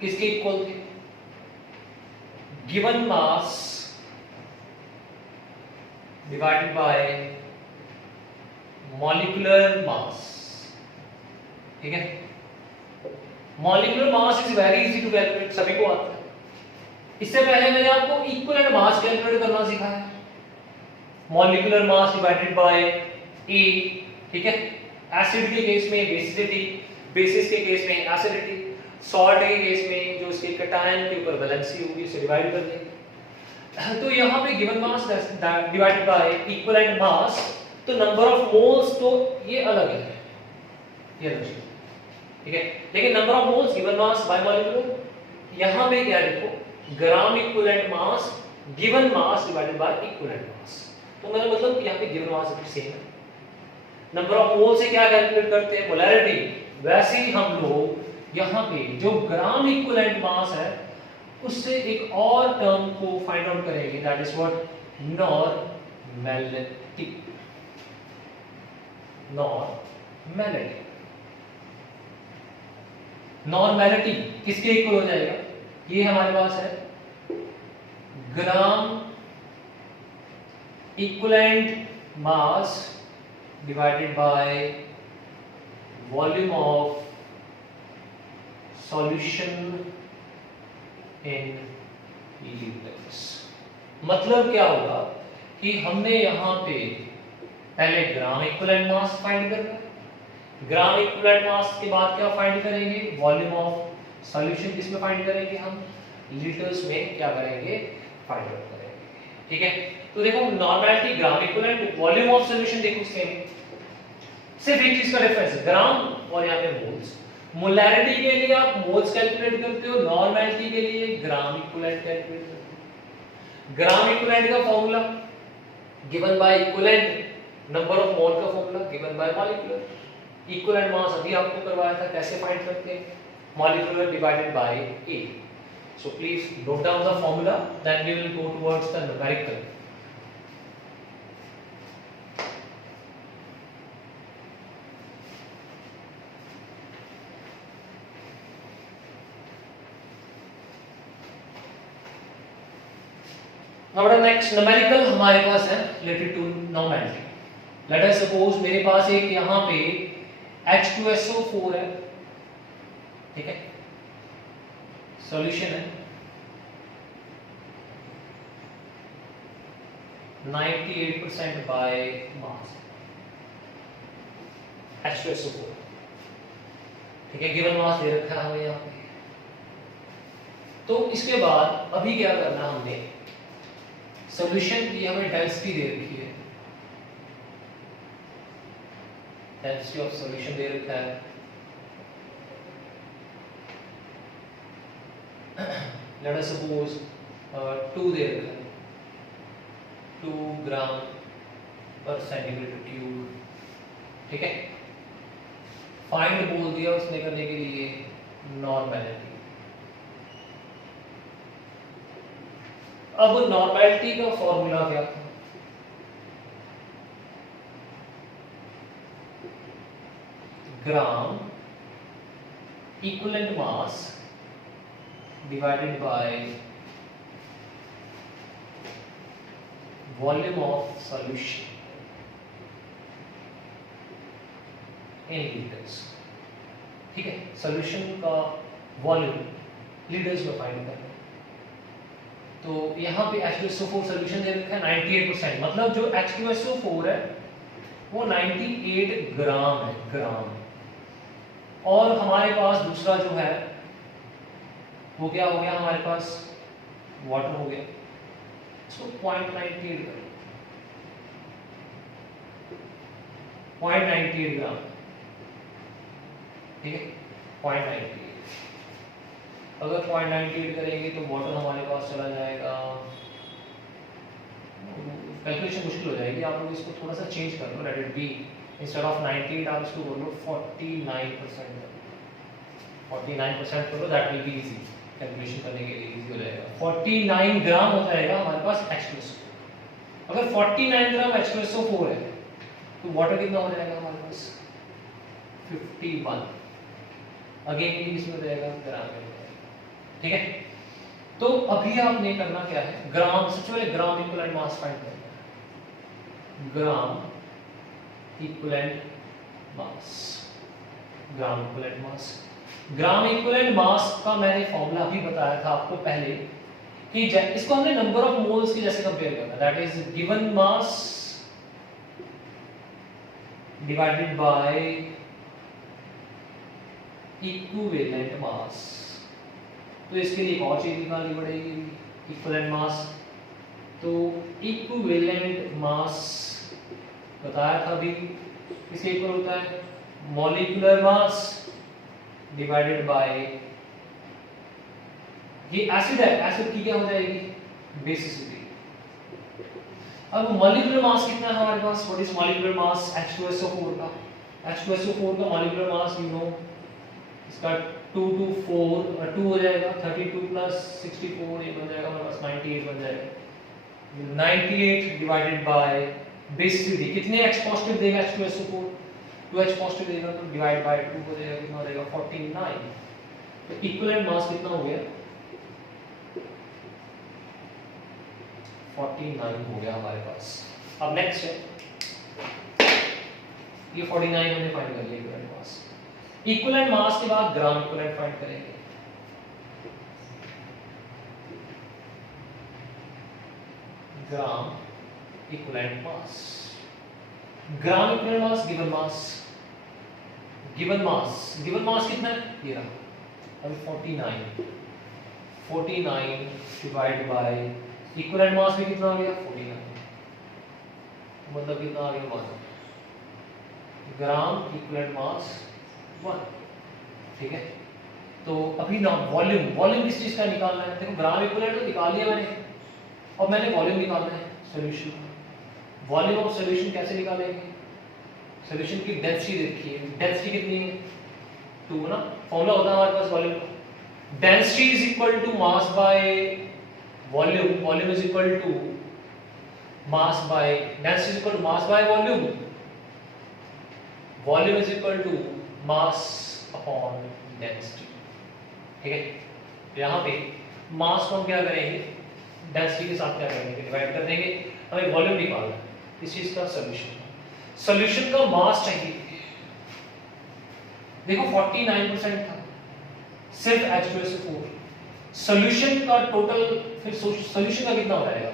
किसके इक्वल थे? Given mass divided by molecular mass. ठीक है, molecular mass is very easy to calculate, सभी को आता है। इससे पहले मैंने आपको इक्विवेलेंट मास कैलकुलेट करना सिखाया, मॉलिक्यूलर मास डिवाइडेड बाय ए। ठीक है, एसिड के केस में बेसिसिटी, बेसिस के केस में एसिडिटी, सॉल्ट के केस में जो इसके कैटायन के ऊपर वैलेंसी होगी उसे डिवाइड कर देंगे। तो यहाँ पे given mass divided by equivalent mass, तो नंबर ऑफ मोल्स तो ये अलग है, ये अलग है। ठीक है, लेकिन number of moles given mass by molecular, यहाँ पे क्या देखो, gram equivalent mass given mass divided by equivalent mass. तो मेरा मतलब यहाँ पे गिवन मास सेम है। नंबर ऑफ मोल से क्या कैलकुलेट करते हैं? मोलैरिटी। वैसे ही हम लोग यहाँ पे जो ग्राम इक्विवेलेंट मास है उससे एक और टर्म को फाइंड आउट करेंगे, that is what? Normality. Normality, normality किसके इक्वल हो जाएगा? ये हमारे पास है gram equivalent mass divided by volume of solution in litres. मतलब क्या होगा कि हमने यहां पे पहले ग्राम इक्विवेलेंट मास फाइंड करना है, ग्राम इक्विवेलेंट मास के बाद क्या फाइंड करेंगे? वॉल्यूम ऑफ सॉल्यूशन किसमें फाइंड करेंगे? हम लीटर्स में क्या करेंगे? फाइंड आउट करेंगे। ठीक है, तो देखो normality, gram equivalent, volume of solution देखो सेम, सिर्फ एक चीज का डिफरेंस है, ग्राम और यहाँ पे मोल्स। मोलैरिटी के लिए आप मोल्स कैलकुलेट करते हो, नॉर्मैलिटी के लिए ग्राम इक्विवेलेंट कैलकुलेट करते हो। ग्राम इक्विवेलेंट का formula given by equivalent number of mole का formula given by molecular. Equivalent mass अभी आपको करवाया था, कैसे फाइंड करते हैं? Molecular divided by a. So please note down the formula, then we will go towards the numerical. हमारा next numerical हमारे पास है related to normality. Let us suppose मेरे पास एक यहाँ पे H2SO4 है, ठीक है, सॉल्यूशन है 98% बाय मास H2SO4। ठीक है, गिवन मास दे रखा है हमें यहाँ पे। तो इसके बाद अभी क्या करना है, हमने सॉल्यूशन की हमें डेंसिटी दे रखी है, डेंसिटी ऑफ सॉल्यूशन दे रखा है लेट अस सपोज 2 दे रखा है, 2 ग्राम पर सेंटीमीटर क्यूब। ठीक है, फाइंड बोल दिया उसने करने के लिए नॉर्मैलिटी। अब नॉर्मैलिटी का फॉर्मूला क्या था? Gram equivalent mass divided by volume of solution in litres. ठीक है, सॉल्यूशन का वॉल्यूम लीटर्स में फाइंड करना है। तो यहाँ पे H2SO4 सॉल्यूशन दे रखा है 98%, मतलब जो H2SO4 है वो 98 ग्राम है, ग्राम। और हमारे पास दूसरा जो है वो क्या हो गया, हमारे पास वाटर हो गया, इसको 0.98 करें, 0.98 ग्राम, ठीक है 0.98। अगर 0.98 करेंगे तो वाटर हमारे पास चला जाएगा, कैलकुलेशन मुश्किल हो जाएगी, आप लोग इसको थोड़ा सा चेंज कर लो, let it be instead of 98 आप इसको बोल लो 49%, 49% करो, that will be easy, calculation करने के लिए इजी हो जाएगा। 49 ग्राम हो जाएगा हमारे पास H2SO4। अगर 49 ग्राम H2SO4 है तो वाटर कितना हो जाएगा हमारे पास 51, अगेन ये इसमें हो जाएगा ग्राम में, ठीक है। तो अभी आपने करना क्या है, ग्राम, सबसे पहले ग्राम इक्विवेलेंट मास फाइंड करना है, gram equivalent mass, gram equivalent mass. Gram equivalent mass का मैंने फॉर्मूला भी बताया था आपको पहले कि इसको हमने नंबर ऑफ मोल्स के जैसे कंपेयर करना, that is given mass divided by equivalent mass. तो इसके लिए एक और चीज निकालनी पड़ेगी, इक्विवेलेंट मास। तो इक्विवेलेंट मास बताया था अभी, इसके इक्वल होता है मॉलिक्यूलर मास डिवाइडेड बाय, ये एसिड है, एसिड की क्या हो जाएगी बेसिसिटी। अब मॉलिक्यूलर मास कितना है हमारे पास, what is molecular mass H2SO4 का, H2SO4 का मॉलिक्यूलर मास यू नो, इसका 2 to 4 2 हो जाएगा, 32 plus 64 ये बन जाएगा हमारे पास 98 बन जाएगा। 98 डिवाइडेड बाय बेसिसिटी, कितने H पॉजिटिव देगा H2SO4, 2 H पॉजिटिव देगा, तो डिवाइड बाय 2 हो जाएगा, कितना हो जाएगा 49। तो इक्विवेलेंट मास कितना हो गया 49 हो गया हमारे पास। अब नेक्स्ट है, ये 49 हमने फाइंड कर लिया इक्विवेलेंट मास। इक्विवेलेंट मास के बाद ग्राम इक्विवेलेंट फाइंड करेंगे। Gram equivalent mass, gram equivalent mass given mass, given mass, given mass कितना है ये रहा, अभी 49 डिवाइड बाय इक्विवेलेंट मास भी कितना आ गया 49, मतलब कितना आ गया 1, ग्राम इक्विवेलेंट मास 1, ठीक है। तो अभी ना वॉल्यूम, वॉल्यूम किस चीज का निकालना है, देखो ग्राम इक्विवेलेंट तो निकाल लिया मैंने, अब मैंने वॉल्यूम निकालना है सॉल्यूशन का। वॉल्यूम ऑफ सॉल्यूशन कैसे निकालेंगे, सॉल्यूशन की डेंसिटी देखिए, डेंसिटी कितनी है 2 ना, फॉर्मूला होता है हमारे पास वॉल्यूम का, density is equal to mass by volume, volume is equal to mass by, density is equal to mass by volume, volume is equal to mass upon density, ठीक है। यहाँ पे मास को हम क्या करेंगे डेंसिटी के साथ क्या करेंगे डिवाइड कर देंगे, हमें वॉल्यूम निकालना है इस चीज का सॉल्यूशन, सॉल्यूशन का मास चाहिए, देखो 49% था सिर्फ H2SO4, सॉल्यूशन का टोटल, फिर सॉल्यूशन का कितना हो जाएगा,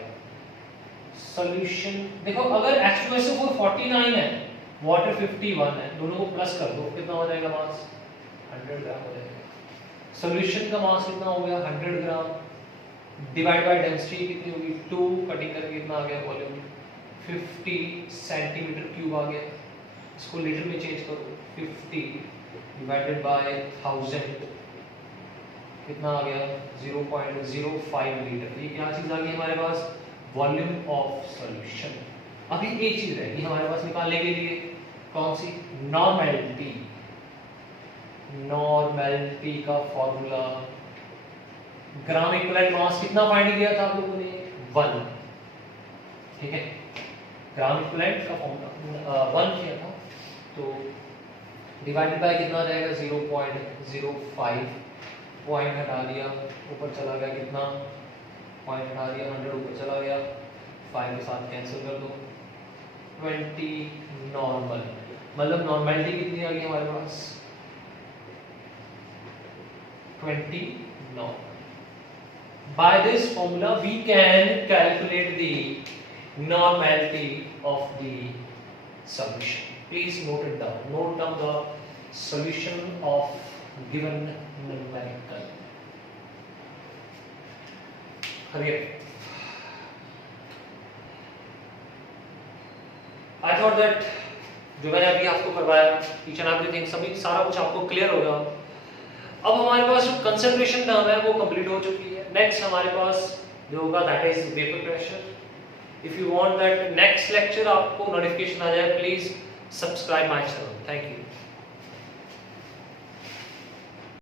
सॉल्यूशन देखो अगर H2SO4 49 है, वाटर 51 है, दोनों को प्लस कर दो, कितना हो जाएगा मास 100 ग्राम हो जाएगा। सॉल्यूशन का मास कितना हो गया 100 ग्राम, डिवाइड बाय डेंसिटी कितनी होगी 2, कटिंग करके कितना आ गया वॉल्यूम 50 सेंटीमीटर क्यूब आ गया, इसको लीटर में चेंज करो, 50 डिवाइडेड बाय 1000 कितना आ गया 0.05 लीटर। ये क्या चीज आ गई हमारे पास, वॉल्यूम ऑफ सॉल्यूशन। अभी एक चीज रहेगी हमारे पास निकालने के लिए, कौन सी, नॉर्मेलिटी। नॉर्मेलिटी का फॉर्मूला, ग्राम इक्विवेलेंट मास कितना फाइंड किया था आप लोगों ने 1, ठीक है, ग्राम इक्विवेलेंट का फॉर्मूला 1 किया था, तो डिवाइडेड बाय कितना आ जाएगा 0.05, पॉइंट हटा दिया, ऊपर चला गया कितना, पॉइंट हटा दिया 100 ऊपर चला गया, 5 के साथ कैंसिल कर दो, 20 नॉर्मल, मतलब नॉर्मेलिटी कितनी आ गई हमारे पास 29. By this formula we can calculate the normality of the solution. Please note it down. Note down the solution of given numerical. Hurry up. I thought that जो मैंने अभी आपको करवाया each and everything सभी सारा कुछ आपको क्लियर होगा. अब हमारे पास जो कंसंट्रेशन टर्म है वो कंप्लीट हो चुकी है. नेक्स्ट हमारे पास जो होगा that is vapour pressure. If you want that next lecture आपको नोटिफिकेशन आ जाए, please subscribe my channel. Thank you.